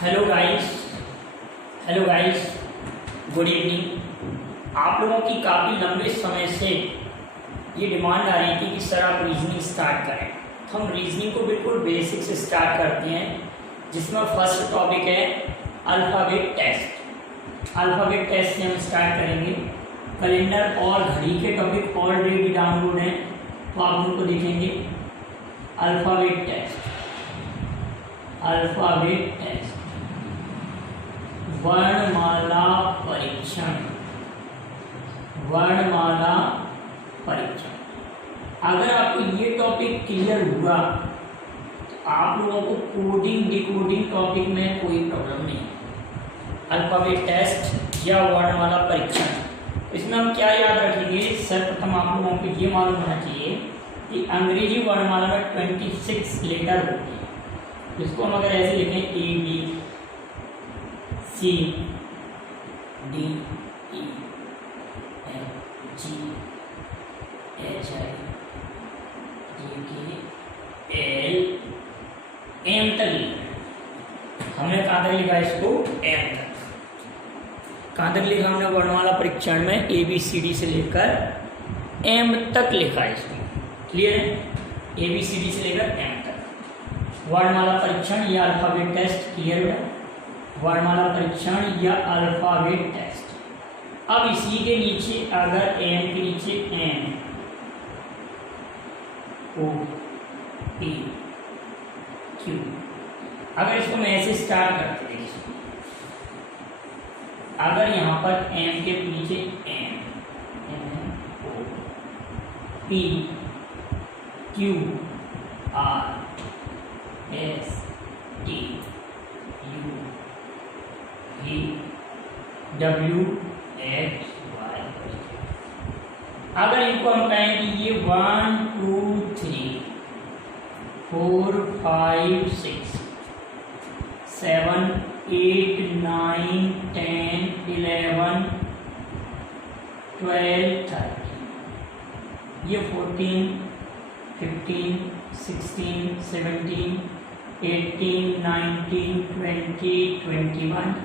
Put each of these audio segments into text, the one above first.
Hello guys good evening. आप लोगों की काफ़ी लंबे समय से ये डिमांड आ रही थी कि सर आप रीजनिंग स्टार्ट करें। तो हम रीजनिंग को बिल्कुल बेसिक से स्टार्ट करते हैं, जिसमें फर्स्ट टॉपिक है अल्फ़ाबेट टेस्ट। अल्फ़ाबेट टेस्ट से हम स्टार्ट करेंगे। कैलेंडर और घड़ी के टॉपिक ऑलरेडी डाउनलोड हैं, तो आप उनको देखेंगे। अल्फ़ाबेट टेस्ट वर्णमाला परीक्षण। अगर आपको ये टॉपिक क्लियर हुआ तो आप लोगों को कोडिंग डिकोडिंग टॉपिक में कोई प्रॉब्लम नहीं है। अल्फ़ाबेट टेस्ट या वर्णमाला परीक्षण, इसमें हम क्या याद रखेंगे? सर्वप्रथम आप लोगों को ये मालूम होना चाहिए कि अंग्रेजी वर्णमाला में 26 लेटर होते हैं। इसको हम अगर ऐसे लिखें A B C D E F G H I J K L M तक हमने कहाँ तक लिखा इसको? M तक। कहाँ तक लिखा हमने वर्णमाला परीक्षण में? ABCD से लेकर M तक लिखा है इसको। क्लियर है? ABCD से लेकर M तक वर्णमाला परीक्षण या अल्फ़ाबेट टेस्ट। क्लियर हुआ? वर्णमाला परीक्षण या अल्फ़ाबेट टेस्ट। अब इसी के नीचे अगर M के नीचे N O P Q, अगर इसको मैं ऐसे स्टार्ट करते हैं, अगर यहाँ पर M के नीचे N O P Q R S T U V W X Y, अगर इनको हम कहें कि ये 1 2 3 4 5 6 7 8 9 10 11 12 13, ये 14 15 16 17 18 19 20 21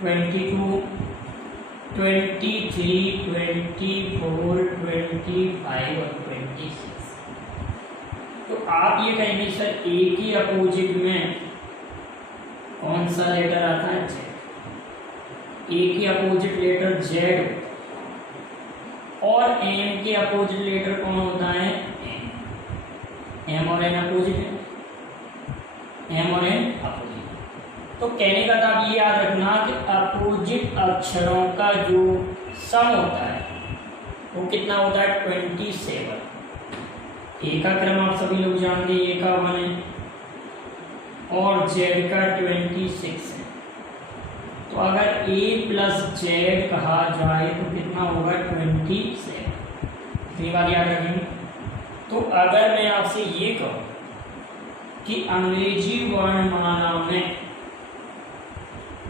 22 23 24 25 और 26। तो आप ये कहेंगे सर ए की अपोजिट में कौन सा लेटर आता है? जेड। ए की अपोजिट लेटर जेड और एम के अपोजिट लेटर कौन होता है? एम और एन अपोजिट है। एम और एन अपोजिट। तो कहने का था आप ये याद रखना कि अपोजिट अक्षरों का जो सम होता है वो कितना होता है? 27। ए का क्रम आप सभी लोग जानते हैं, ए का 1 है और जेड का 26 है। तो अगर ए प्लस जेड कहा जाए तो कितना होगा? 27। इतनी बात याद रखेंगे। तो अगर मैं आपसे ये कहूँ कि अंग्रेजी वर्णमाला में,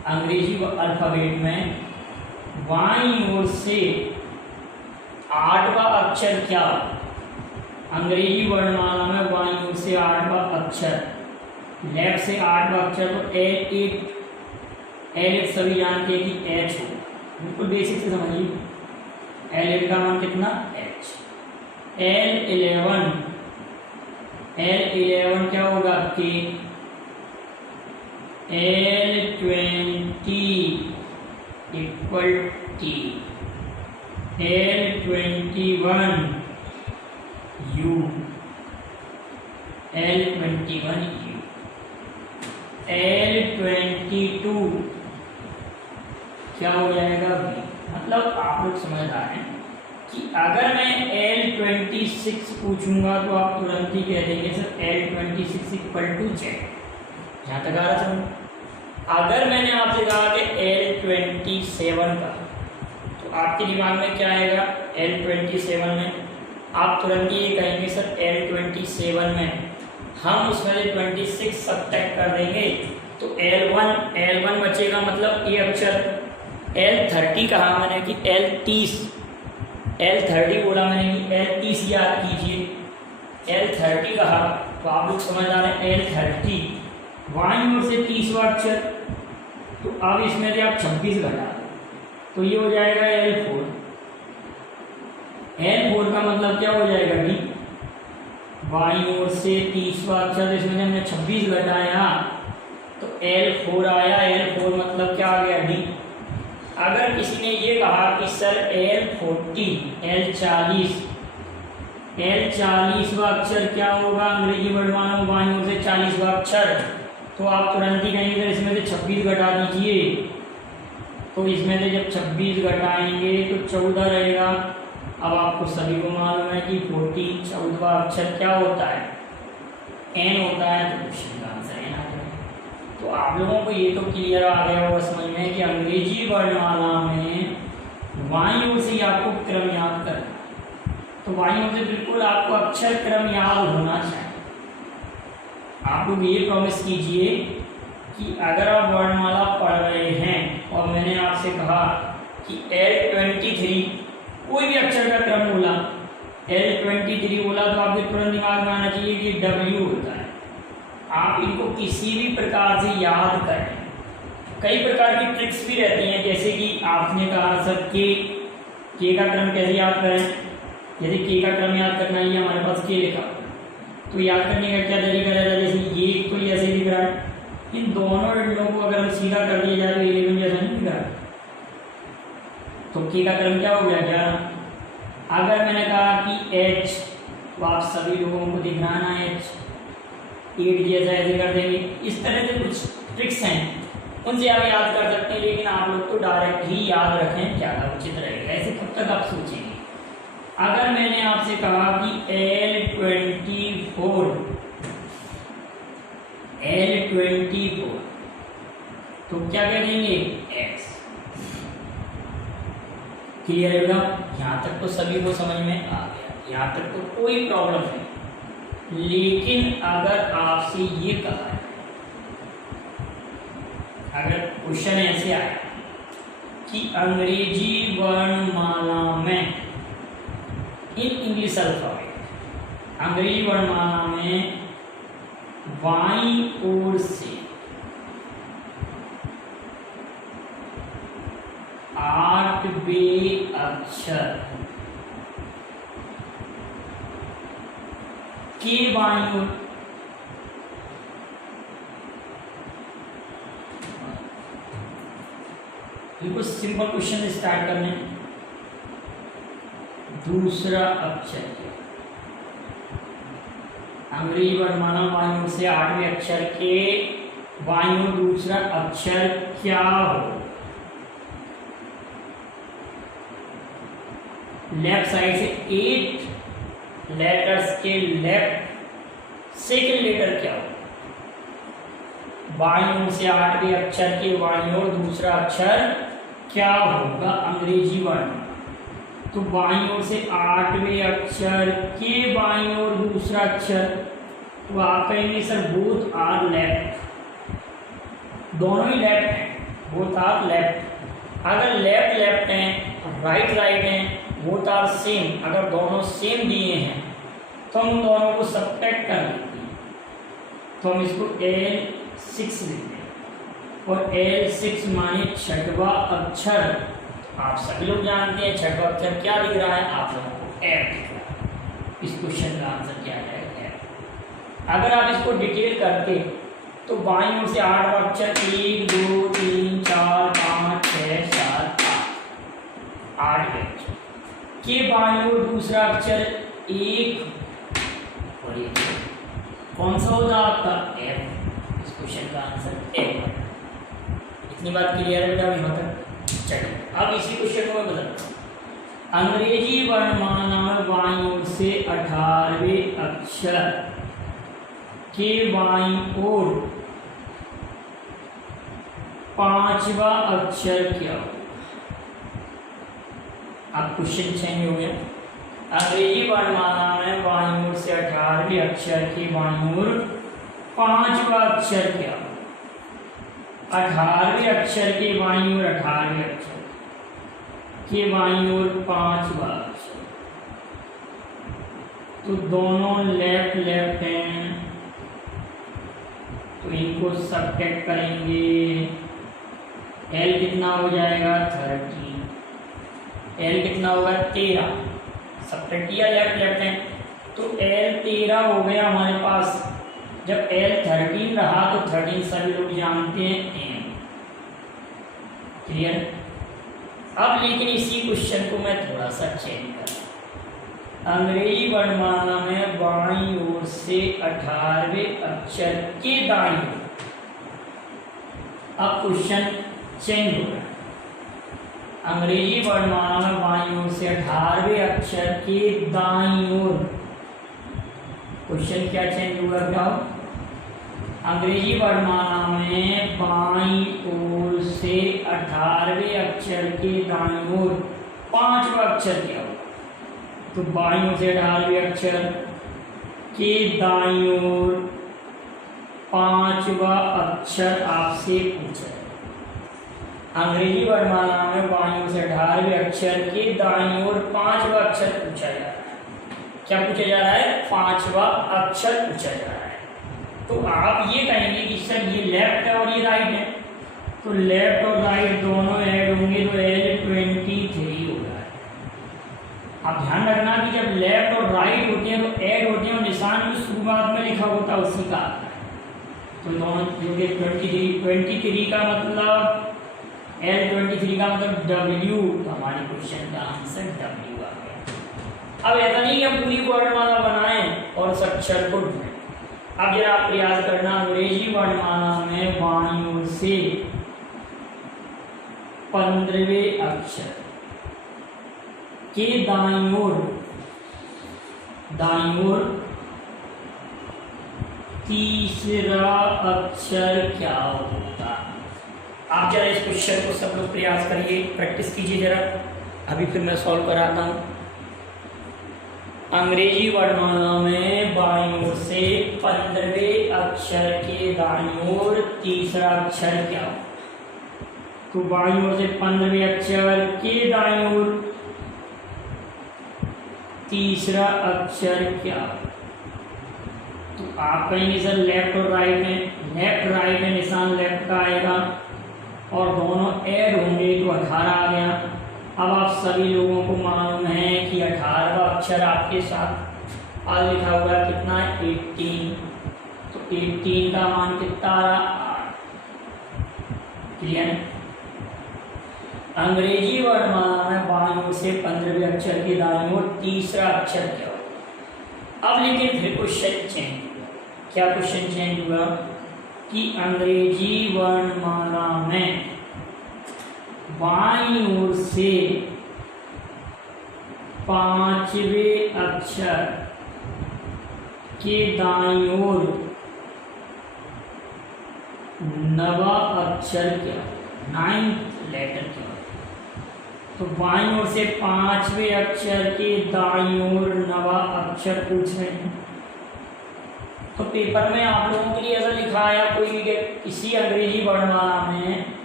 अंग्रेजी अल्फ़ाबेट में बाईं ओर से 8वां अक्षर क्या? अंग्रेजी वर्णमाला में बाईं ओर से 8वां अक्षर, लेफ्ट से 8वां अक्षर, तो L सभी जानते हैं कि H हो। बिल्कुल बेसिक से समझिए। L का मान कितना? H। L11 क्या होगा? K। L20 equal T। L21 U। L21 U। L22 क्या हो जाएगा? V। मतलब आप लोग समझदार हैं कि अगर मैं L26 पूछूंगा तो आप तुरंत ही कह देंगे sir L26 equal to Z. यहाँ तक आ रहा समझ? अगर मैंने आपसे कहा कि L27 का, तो आपके दिमाग में क्या आएगा? L27 में आप तुरंत ये कहेंगे सर L27 में हम उसमें से 26 सब्ट्रैक्ट कर देंगे तो L1 बचेगा। मतलब ये अक्षर L30 कहा मैंने कि L30 बोला मैंने कि L30 याद कीजिए। L30 कहा तो आप लोग समझ आ रहे हैं L30 बाईं ओर से 30वां अक्षर, तो अब इसमें से आप 26 घटा दो तो ये हो जाएगा L4। L4 का मतलब क्या हो जाएगा डी, बाईं ओर से 30वां अक्षर, इसमें हमने 26 घटाया तो L4 आया। L4 मतलब क्या आ गया डी। अगर किसी ने ये कहा कि सर L40 अक्षर क्या होगा अंग्रेजी वर्णमाला में बाईं ओर से 40वां अक्षर, तो आप तुरंत ही कहेंगे सर इसमें से 26 घटा दीजिए, तो इसमें से जब 26 घटाएंगे तो 14 रहेगा। अब आपको सभी को मालूम है कि 40 14वां अक्षर क्या होता है, एन होता है, तो क्वेश्चन का आंसर एन आ जाएगा। तो आप लोगों को ये तो क्लियर आ गया होगा समझ में कि अंग्रेजी वर्णमाला में बाईं ओर से आपको क्रम याद करना, तो बाईं ओर से बिल्कुल आपको अक्षर क्रम याद होना चाहिए। आप लोग ये प्रॉमिस कीजिए कि अगर आप वर्णमाला पढ़ रहे हैं और मैंने आपसे कहा कि L23 कोई भी अक्षर का क्रम बोला, L23 बोला, तो आपके तुरंत दिमाग में आना चाहिए कि W होता है। आप इनको किसी भी प्रकार से याद करें। कई प्रकार की ट्रिक्स भी रहती हैं, जैसे कि आपने कहा सर के का क्रम कैसे याद करें, यदि के का क्रम याद करना है, हमारे पास के लिखा तो याद करने का क्या तरीका रहता है, जैसे ये तो ऐसे दिख रहा है, इन दोनों डंडों को अगर हम सीधा कर दिया जाए तो 11 जैसा नहीं दिख रहा, तो के का क्रम क्या हो गया 11। अगर मैंने कहा कि H, तो आप सभी लोगों को दिख रहा ना H 8 जैसा ऐसे कर देंगे। इस तरह से कुछ ट्रिक्स हैं, उनसे आप याद कर सकते हैं, लेकिन आप लोग तो डायरेक्ट ही याद रखें, ज़्यादा उचित रहेगा। ऐसे कब तक आप सोचेंगे। अगर मैंने आपसे कहा कि L24 तो क्या कह देंगे X। क्लियर है बेटा, यहाँ तक तो सभी को समझ में आ गया, यहाँ तक तो कोई प्रॉब्लम नहीं। लेकिन अगर आपसे ये कहा है, अगर क्वेश्चन ऐसे आया कि अंग्रेजी वर्णमाला में इन इंग्लिश अल्फाबेट, अंग्रेजी वर्णमाला में बाईं ओर से 8वें अक्षर के बाईं ओर, बिल्कुल सिंपल क्वेश्चन स्टार्ट करने। दूसरा अक्षर अंग्रेजी वर्णमाला बाईं ओर से 8वें अक्षर के बाईं ओर दूसरा अक्षर क्या हो। लेफ्ट साइड से 8 लेटर्स के लेफ्ट सेकेंड लेटर क्या हो। बाईं ओर से 8वें अक्षर के बाईं ओर दूसरा अक्षर क्या होगा अंग्रेजी वर्ण। तो बाईं ओर से 8वें अक्षर के बाईं ओर दूसरा अक्षर, तो आप कहेंगे सर बोथ आर लेफ्ट, दोनों ही लेफ्ट हैं, बोथ आर लेफ्ट। अगर लेफ्ट लेफ्ट हैं, राइट राइट हैं, बोथ आर सेम, अगर दोनों सेम दिए हैं तो हम दोनों को सब्ट्रैक्ट कर लेते हैं, तो हम इसको L6 लेते हैं। और L6 माने 6वां अक्षर। आप सभी लोग जानते हैं 6वां अक्षर क्या दिख रहा है, आप लोगों को F दिख रहा है। इस क्वेश्चन का आंसर क्या है F। अगर आप इसको डिटेल करते तो बाईं ओर से 8वां अक्षर 1 2 3 4 5 6 7 8 अक्षर के बाईं ओर दूसरा अक्षर 1 और 1, कौन सा होगा आपका F। इस क्वेश्चन का आंसर F। इतनी बात क्लियर है बेटा यहाँ तक। चलिए अब इसी क्वेश्चन को मैं बताता हूँ। अंग्रेजी वर्णमाला में बाईं ओर से 18वें अक्षर के बाईं ओर 5वां अक्षर क्या हो। अब क्वेश्चन चेंज हो गया। अंग्रेजी वर्णमाला में बाईं ओर से 18वें अक्षर के बाईं ओर 5वां अक्षर क्या हो। 18वें अक्षर के बाईं ओर 18वें अक्षर के बाईं ओर 5वां अक्षर, तो दोनों लेफ्ट लेफ्ट हैं, तो इनको सब्ट्रैक्ट करेंगे, एल कितना हो जाएगा 30, एल कितना होगा 13, सब्ट्रैक्ट किया जाए लेफ्ट हैंड, तो एल 13 हो गया हमारे पास। जब एल 13 रहा तो 13 सभी लोग जानते हैं एम, क्लियर। अब लेकिन इसी क्वेश्चन को मैं थोड़ा सा चेंज कर, अंग्रेजी वर्णमाला में बाईं ओर से 18वें अक्षर के दाईं ओर, अब क्वेश्चन चेंज हो रहा है। अंग्रेजी वर्णमाला में बाईं ओर से 18वें अक्षर के दाईं ओर, क्वेश्चन क्या चेंज हुआ बताओ। अंग्रेजी वर्णमाला में बाईं ओर से 18वें अक्षर के दाईं ओर 5वां अक्षर क्या होगा, तो बाईं ओर से 18वें अक्षर के दाईं ओर 5वां अक्षर आपसे पूछा है। अंग्रेजी वर्णमाला में बाईं ओर से 18वें अक्षर के दाईं ओर 5वां अक्षर पूछा जा रहा है। क्या पूछा जा रहा है, 5वां अक्षर पूछा जा रहा है। तो आप ये कहेंगे कि सर ये लेफ्ट है और ये राइट है, तो लेफ्ट और राइट दोनों ऐड होंगे तो एल 23 होगा। आप ध्यान रखना कि जब लेफ्ट और राइट होते हैं तो ऐड होते हैं और निशान जो शुरुआत में लिखा होता है उसी का आता है। तो दोनों जो कि 23 का मतलब एल 23 का मतलब डब्ल्यू, तो हमारे क्वेश्चन का आंसर डब्ल्यू आ गया। अब ऐसा नहीं कि पूरी वर्णमाला बनाएं और उस अक्षर को ढूंढें। अब जरा आप प्रयास करना, अंग्रेजी वर्णमाला में बाईं ओर से 15वें अक्षर के दाईं ओर तीसरा अक्षर क्या होता। आप जरा इस क्वेश्चन को सब लोग प्रयास करिए, प्रैक्टिस कीजिए जरा, अभी फिर मैं सॉल्व कराता हूं। अंग्रेजी वर्णमाला में बाईं ओर से 15वें अक्षर के दाईं ओर तीसरा अक्षर क्या हो, तो बाईं ओर से 15वें अक्षर के दाईं ओर तीसरा अक्षर क्या हो, तो आप कहेंगे सर लेफ्ट और राइट में, लेफ्ट राइट में निशान लेफ्ट का आएगा और दोनों ऐड होंगे तो 18 आ गया। अब आप सभी लोगों को मालूम है कि 18वां अक्षर आपके साथ आज लिखा हुआ कितना है 18, तो 18 का मान कितना आ रहा 8, क्लियर। अंग्रेजी वर्णमाला में बाईं ओर से 15वें अक्षर के दाईं ओर तीसरा अक्षर क्या होगा। अब लेकिन फिर क्वेश्चन चेंज हुआ, क्या क्वेश्चन चेंज हुआ कि अंग्रेजी वर्णमाला में बाईं ओर से 5वें अक्षर के दाईं ओर 9वां अक्षर क्या, 9th लेटर क्या, तो बाईं ओर से 5वें अक्षर के दाईं ओर 9वां अक्षर पूछ रहे हैं। तो पेपर में आप लोगों के लिए ऐसा लिखा है, कोई किसी अंग्रेजी वर्णमाला में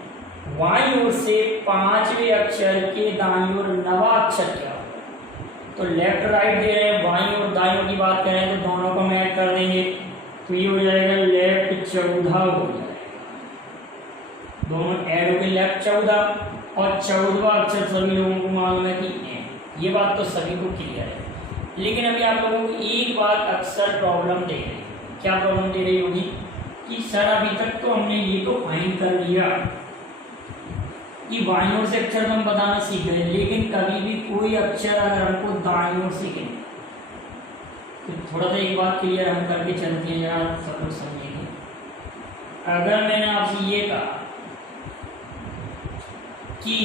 बाईं ओर से 5वें अक्षर के दाईं ओर 9वां अक्षर क्या होगा, तो लेफ्ट राइट दे रहे हैं, बाईं और दाईं ओर की बात करें तो दोनों को हम ऐड कर देंगे, तो ये हो जाएगा लेफ्ट 14 हो जाएगा, दोनों ऐड हो गए लेफ्ट 14, और 14वां अक्षर सभी लोगों को मालूम है कि एम, ये बात तो सभी को क्लियर है। लेकिन अभी आप लोगों को एक बात अक्सर प्रॉब्लम दे रही है, क्या प्रॉब्लम दे रही होगी कि सर अभी तक तो हमने ये तो फाइंड कर लिया कि बाईं ओर से अक्षर हम बताना सीख गए, लेकिन कभी भी कोई अक्षर अगर हमको दाईं ओर सीखेंगे तो थोड़ा सा एक बात क्लियर हम करके चलते हैं, जरा सब लोग समझेंगे। अगर मैंने आपसे ये कहा कि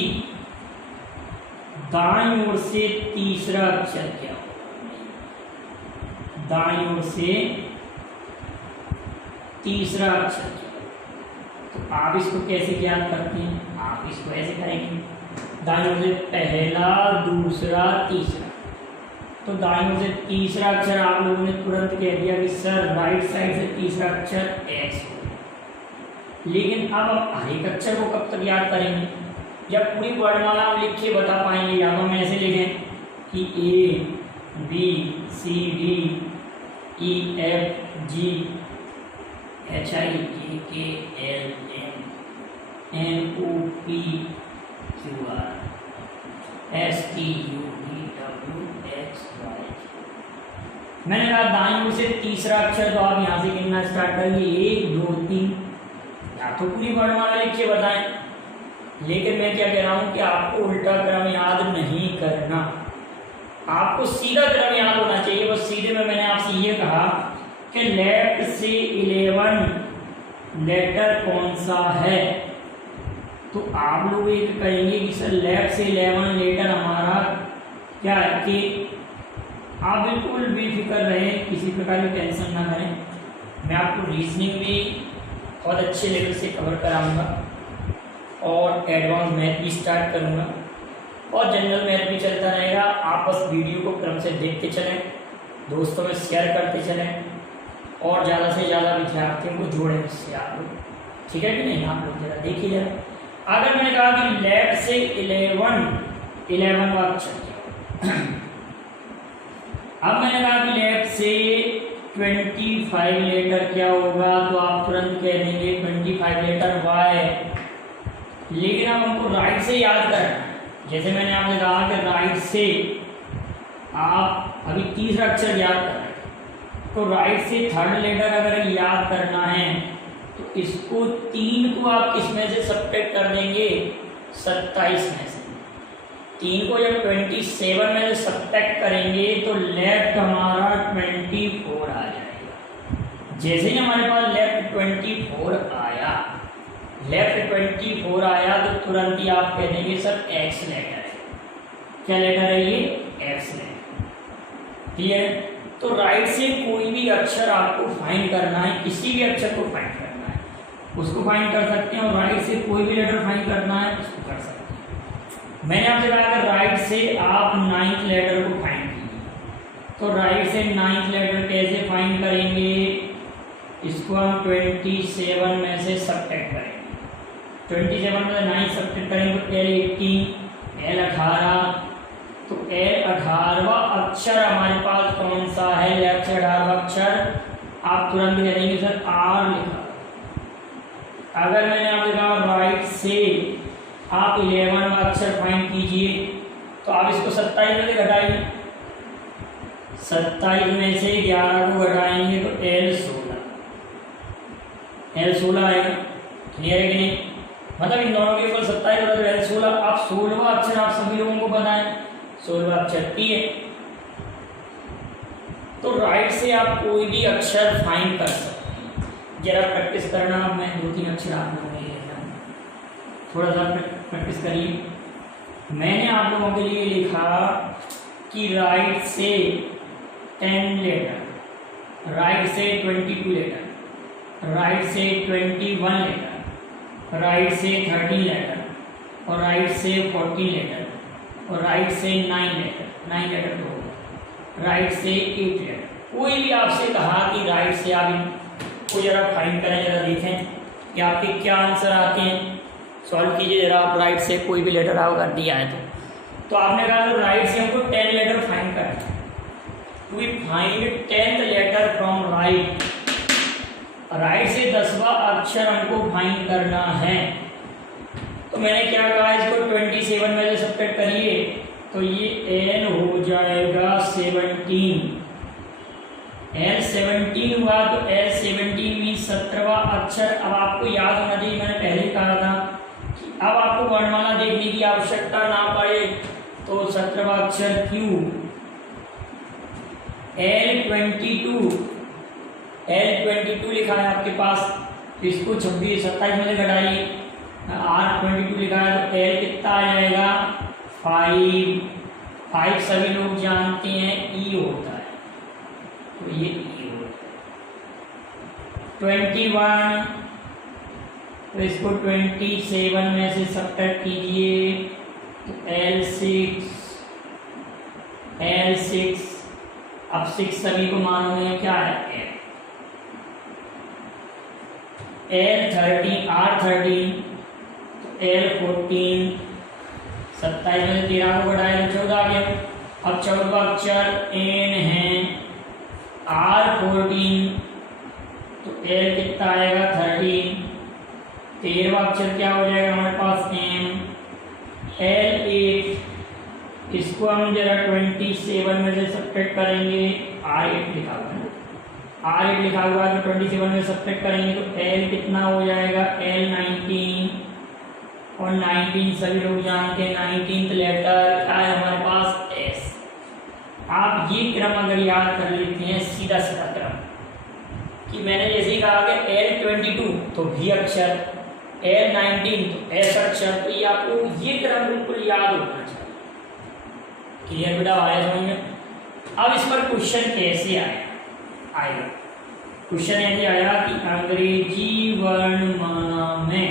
दाईं ओर से तीसरा अक्षर क्या होगा, दाईं ओर से तीसरा अक्षर क्या, तो आप इसको कैसे ज्ञात करते हैं, आप इसको ऐसे करेंगे, दाईं ओर से पहला दूसरा तीसरा, तो दाईं ओर से तीसरा अक्षर आप लोगों ने तुरंत कह दिया कि सर राइट साइड से तीसरा अक्षर एक्स हो। लेकिन अब आप हर एक अक्षर को कब तक याद करेंगे, जब पूरी वर्णमाला हम लिख के बता पाएंगे, या तो हम ऐसे लिखें कि A B C D E F G H I AKLM NOPQR STUVWXY। मैंने कहा दाईं ओर से तीसरा अक्षर, तो आप यहाँ से गिनना स्टार्ट करेंगे 1 2 3। या तो पूरी वर्णमाला लिख के बताएं, लेकिन मैं क्या कह रहा हूँ कि आपको उल्टा क्रम याद नहीं करना, आपको सीधा क्रम याद होना चाहिए। बस सीधे में मैंने आपसे ये कहा कि लेफ्ट से 11 लेटर कौन सा है, तो आप लोग एक कहेंगे कि सर लेफ्ट से 11 लेटर हमारा क्या है, कि आप बिल्कुल बेफिक्र रहें, किसी प्रकार की टेंशन ना करें। मैं आपको रीजनिंग भी बहुत अच्छे लेवल से कवर कराऊंगा और एडवांस मैथ भी स्टार्ट करूंगा और जनरल मैथ भी चलता रहेगा। आप बस वीडियो को क्रम से देखते चलें, दोस्तों में शेयर करते चलें और ज़्यादा से ज़्यादा विद्यार्थियों को जोड़ें इससे आप लोग, ठीक है कि नहीं। आप लोग जरा देखिए जरा, अगर मैंने कहा कि लेफ्ट से 11 का अक्षर, अब मैंने कहा कि लेफ्ट से 25 लेटर क्या होगा, तो आप तुरंत कह देंगे 25 लेटर Y। लेकिन अब हमको राइट से याद करना है। जैसे मैंने आपसे कहा कि राइट से आप अभी तीसरा अक्षर याद कर रहे हैं, तो राइट से थर्ड लेटर अगर याद करना है तो इसको 3 को आप किस में से सब्ट्रैक्ट कर देंगे, 27 में से। 3 को जब 27 में से सब्ट्रैक्ट करेंगे तो लेफ्ट हमारा 24 आ जाएगा। जैसे ही हमारे पास लेफ्ट 24 आया, तो तुरंत ही आप कह देंगे सर एक्स लेटर है। क्या लेटर है ये, एक्स लेटर, ठीक है। तो राइट से कोई भी अक्षर आपको फाइंड करना है, किसी भी अक्षर को फाइंड करना है उसको फाइंड कर सकते हैं, और राइट से कोई भी लेटर फाइंड करना है उसको कर सकते हैं। मैंने आपसे कहा अगर राइट से आप 9th लेटर को फाइंड कीजिए, तो राइट से 9th लेटर कैसे फाइंड करेंगे, इसको हम 27 में से सब्ट्रैक्ट करेंगे। 27 में से 9 सब्ट्रैक्ट करेंगे तो L18 L18, तो L18वां अक्षर हमारे पास कौन सा है, लेफ्ट से 18वां अक्षर। आप तुरंत कह देंगे सर R लिखा। अगर मैंने आपसे कहा राइट से आप 11वां अक्षर फाइंड कीजिए, तो आप इसको 27 में से घटाइए, 27 में से 11 को घटाएंगे तो L16 आएगा। क्लियर है कि नहीं, मतलब इन दोनों के ऊपर 27 और L16। आप 16वां अक्षर आप सभी लोगों को बताएं, 16वां अक्षर T है। तो राइट से आप कोई भी अक्षर फाइंड कर सकते हैं। जरा प्रैक्टिस करना, मैं 2-3 अक्षर आप लोगों के लिए थोड़ा सा प्रैक्टिस करिए। मैंने आप लोगों के लिए लिखा कि राइट से 10 लेटर, राइट से 22 लेटर, राइट से 21 लेटर, राइट से 13 लेटर, और राइट से 14 लेटर, और राइट से 9 लेटर तो होगा, राइट से 8 लेटर। कोई भी आपसे कहा कि राइट से आप इनको जरा फाइंड करें, जरा देखें कि आपके क्या आंसर आते हैं, सॉल्व कीजिए जरा। आप राइट से कोई भी लेटर आपका दिया है तो आपने कहा तो राइट से हमको 10 लेटर फाइंड करना है। We find 10th letter from right. Right से 10वां अक्षर हमको फाइंड करना है, तो मैंने क्या कहा, इसको 27 में से सब्ट्रैक्ट करिए तो ये N हो जाएगा 17। L17 हुआ तो L17 मीन्स 17वां अक्षर। अब आपको याद होना चाहिए, मैंने पहले कहा था कि अब आपको वर्णमाला देखने की आवश्यकता ना पड़े, तो 17वां अक्षर Q। L22 लिखा है आपके पास, तो इसको 27 में से घटाइए, R22 लिखा है तो L कितना आ जाएगा 5 सभी लोग जानते हैं E होता है, तो ये E होता है। 21, तो इसको 27 में से सब्ट्रैक्ट कीजिए तो L6। अब 6 सभी को मालूम है क्या है, L13 R13, तो L14। 27 में से 13 को घटाया तो 14 आ गया। अब 14वां अक्षर N है, R14, तो एल कितना आएगा 13। 13वां अक्षर क्या हो जाएगा हमारे पास एम। एल 8, इसको हम जरा 27 में से सब्ट्रैक्ट करेंगे। R8 लिखा हुआ है, R8 लिखा हुआ है तो 27 में सब्ट्रैक्ट करेंगे तो एल कितना हो जाएगा एल 19। और 19 सभी लोग जानते हैं 19th लेटर क्या है हमारे पास एस। आप ये क्रम अगर याद कर लेते हैं सीधा सीधा क्रम कि मैंने जैसे ही कहा कि L22 तो भी अक्षर, L19 तो एस अक्षर, तो ये आपको ये क्रम बिल्कुल याद होना चाहिए। क्लियर बेटा आया समझ में? अब इस पर क्वेश्चन कैसे आएगा? क्वेश्चन ऐसे आया कि अंग्रेजी वर्णमाला में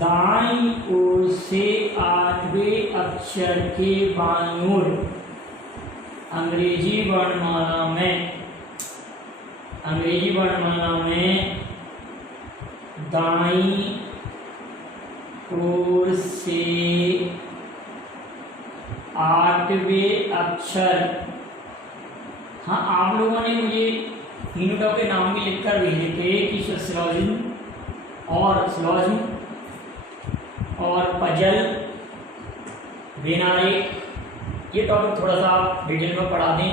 दाईं ओर से 8वें अक्षर के बाईं ओर, अंग्रेजी वर्णमाला में दाईं ओर से 8वें अक्षर। हाँ, आप लोगों ने मुझे यूनिटों के नाम भी लिखकर भेजे थे कि सिलोजिज्म और पजल, बेनारे, ये टॉपिक थोड़ा सा डिटेल में पढ़ा दें।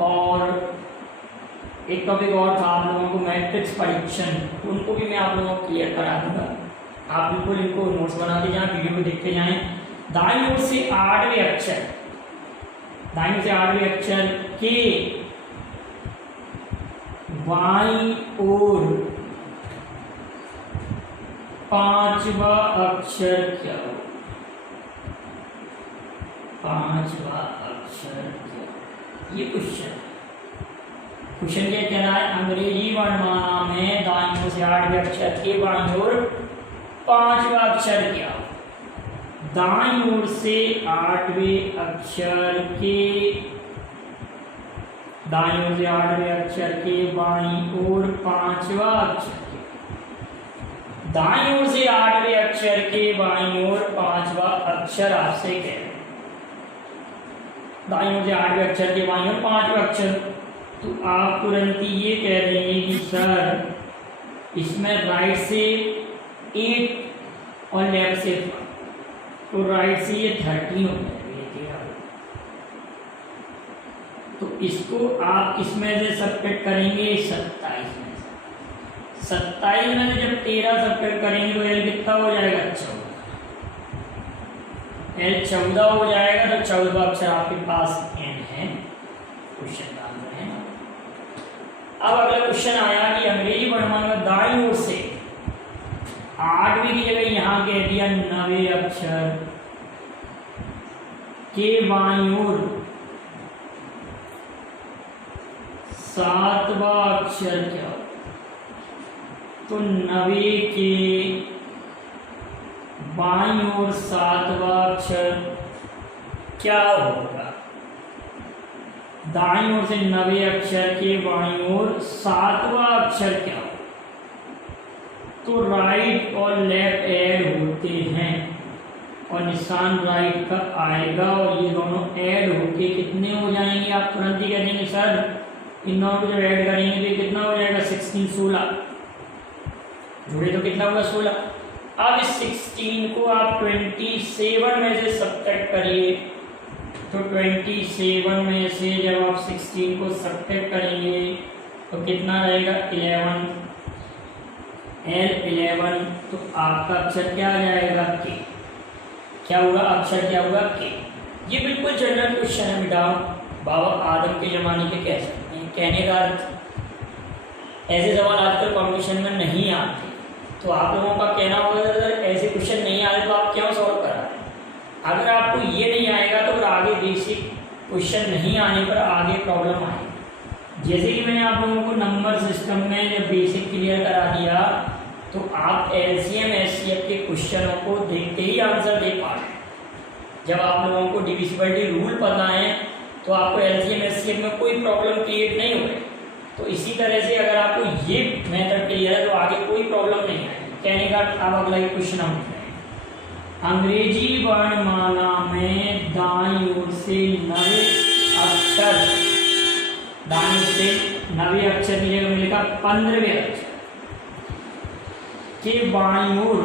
और एक टॉपिक और था आप लोगों को मैट्रिक्स परीक्षण, तो उनको भी मैं आप लोगों को क्लियर करा दूंगा। आप बिल्कुल इनको नोट्स बनाते जाएं, वीडियो को देखते जाएं। दाईं ओर से 8वें अक्षर, दाईं ओर से 8वें अक्षर के बाईं ओर 5वां अक्षर क्या हो? 5वां अक्षर क्या? ये क्वेश्चन क्या कह रहा है? अंग्रेजी वर्णमाला में दाईं ओर से 8वें अक्षर के बाईं ओर 5वां अक्षर क्या हो? दाईं ओर से 8वें अक्षर के, दाईं ओर से 8वें अक्षर के बाईं ओर 5वां अक्षर, दाईं ओर से 8वें अक्षर के बाईं ओर 5वां अक्षर आपसे कह रहे हैं। दाईं ओर से 8वें अक्षर के बाईं ओर 5वां अक्षर, तो आप तुरंत ही ये कह देंगे कि सर इसमें राइट से 8 और लेफ्ट से 5, तो राइट से ये 13 हो जाएगा। तो इसको आप इसमें से सब्ट्रैक्ट करेंगे 27 में से। 27 में से जब 13 सब्ट्रैक्ट करेंगे तो एल कितना हो जाएगा 14। एल 14 हो जाएगा, तो 14वां अक्षर आपके पास एन है। क्वेश्चन का आंसर है। अब अगला क्वेश्चन आया कि अंग्रेजी वर्णमाला में दाईं ओर से 8वीं की जगह यहां कह दिया 9वें अक्षर के बाईं ओर 7वां अक्षर क्या? तो 9 के बाईं ओर 7वां अक्षर क्या होगा? दाईं ओर से 9 अक्षर के बाईं ओर 7वां अक्षर क्या होगा? तो राइट और लेफ्ट ऐड होते हैं और निशान राइट का आएगा और ये दोनों ऐड होके कितने हो जाएंगे? आप तुरंत ही कह देंगे सर इन दोनों को जब ऐड करेंगे तो कितना हो जाएगा 16, 16 जुड़े तो कितना होगा 16। अब इस 16 को आप 27 में से सब्ट्रैक्ट करिए, तो 27 में से जब आप 16 को सब्ट्रैक्ट करेंगे तो कितना रहेगा 11, L11, तो आपका अक्षर क्या आ जाएगा के। क्या होगा? अक्षर क्या होगा के। ये बिल्कुल जनरल क्वेश्चन है बेटा, बाबा आदम के जमाने के कह सकते हैं। कहने का अर्थ ऐसे सवाल आजकल कॉम्पिटिशन में नहीं आते, तो आप लोगों का कहना होगा अगर ऐसे क्वेश्चन नहीं आ रहे तो आप क्यों सॉल्व करा रहे हैं? अगर आपको ये नहीं आएगा तो फिर आगे बेसिक क्वेश्चन नहीं आने पर आगे प्रॉब्लम आएगी। जैसे कि मैंने आप लोगों को नंबर सिस्टम में जब बेसिक क्लियर करा दिया तो आप एलसीएम एचसीएफ के क्वेश्चनों को देखते ही आंसर दे पा रहे। जब आप लोगों को डिविजिबिलिटी रूल पता है तो आपको एलसीएम एचसीएफ में कोई प्रॉब्लम क्रिएट नहीं हो रही। तो इसी तरह से अगर आपको ये मेथड क्लियर है तो आगे कोई प्रॉब्लम नहीं है। कहने का अब अगला एक क्वेश्चन हम उठाएं। अंग्रेजी वर्णमाला में दाईं ओर से 9 अक्षर, दाईं ओर से 9वें अक्षर की जगह में लिखा 15वें अक्षर के बाईं ओर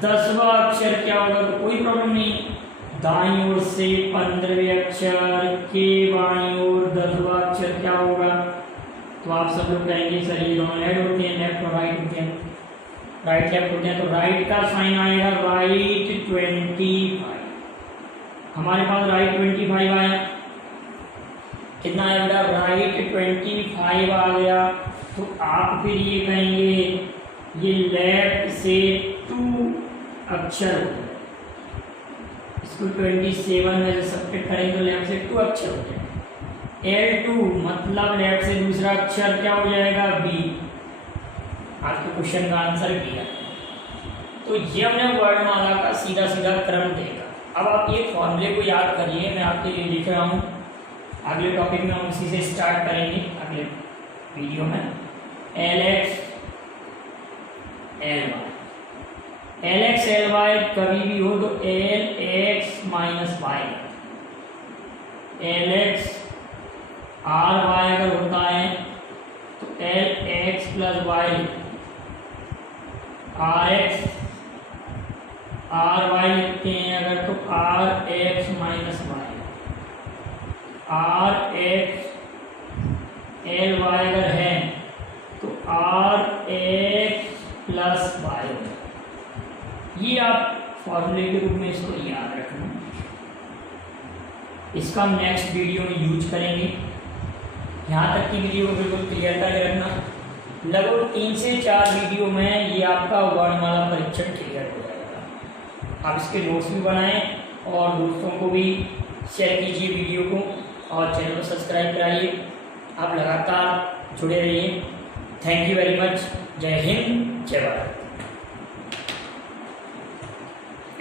10वां अक्षर क्या होगा, तो कोई प्रॉब्लम नहीं। दाईं ओर से 15वें अक्षर के बाईं ओर 10वां अक्षर क्या होगा, तो आप सब लोग कहेंगे सर ये दोनों ऐड होते हैं, लेफ्ट और राइट होते हैं, राइट लेफ्ट होते हैं, तो राइट का साइन आएगा राइट 25। हमारे पास राइट 25 आया, कितना आया बेटा, राइट 25 आ गया। तो आप फिर ये कहेंगे ये लेफ्ट से 2 अक्षर हो गए, इसको 27 में सब्ट्रैक्ट करेंगे तो लेफ्ट से 2 अक्षर हो जाएंगे। L2 मतलब लेफ्ट से दूसरा अक्षर क्या हो जाएगा, B। आज के क्वेश्चन का आंसर किया। तो ये हमने वर्णमाला का सीधा सीधा क्रम देगा। अब आप ये फॉर्मूले को याद करिए, मैं आपके लिए लिख रहा हूँ। अगले टॉपिक में हम इसी से स्टार्ट करेंगे, अगले वीडियो में। LX LY, LX LY कभी भी हो तो LX minus Y, LX RY अगर होता है तो LX plus Y, RX RY लिखते हैं अगर तो RX minus Y, RX LY अगर है तो RX प्लस वाई। ये आप फॉर्मूले के रूप में इसको याद रखना। इसका हम नेक्स्ट वीडियो में यूज करेंगे। यहाँ तक की वीडियो को बिल्कुल क्लियर करके रखना। लगभग 3 से 4 वीडियो में ये आपका वर्णमाला परीक्षण क्लियर हो जाएगा। आप इसके नोट्स भी बनाएं और दोस्तों को भी शेयर कीजिए वीडियो को, और चैनल को सब्सक्राइब कराइए। आप लगातार जुड़े रहिए। Thank you very much. जय हिंद, जय भारत।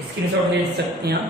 स्क्रीनशॉट ले सकते हैं आप।